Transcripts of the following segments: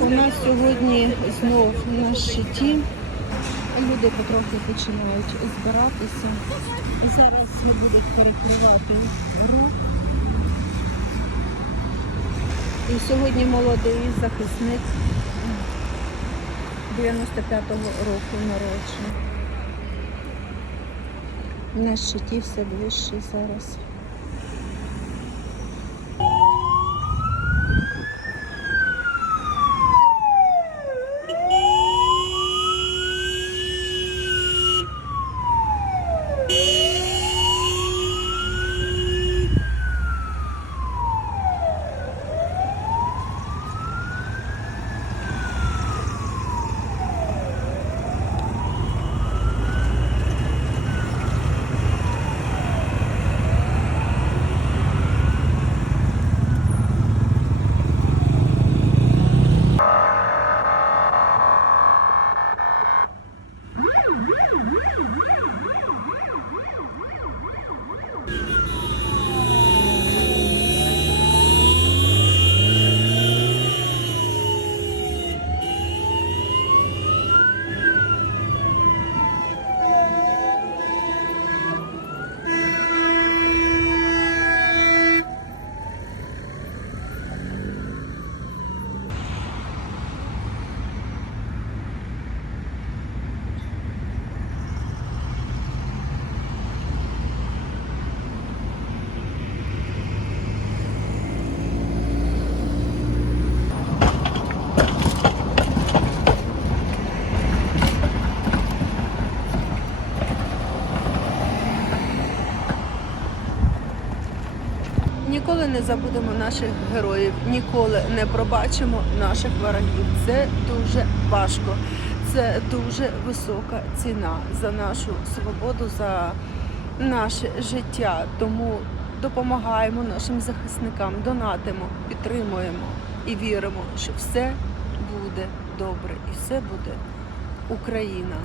У нас сьогодні знов на щиті. Люди потроху починають збиратися. Зараз будуть перекривати рух. І сьогодні молодий захисник 95-го року народження. На щиті все ближче зараз. Ніколи не забудемо наших героїв, ніколи не пробачимо наших ворогів. Це дуже важко. Це дуже висока ціна за нашу свободу, за наше життя. Тому допомагаємо нашим захисникам, донатимо, підтримуємо і віримо, що все буде добре і все буде Україна,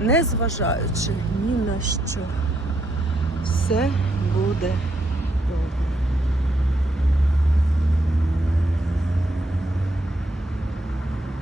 не зважаючи ні на що. Все буде добре.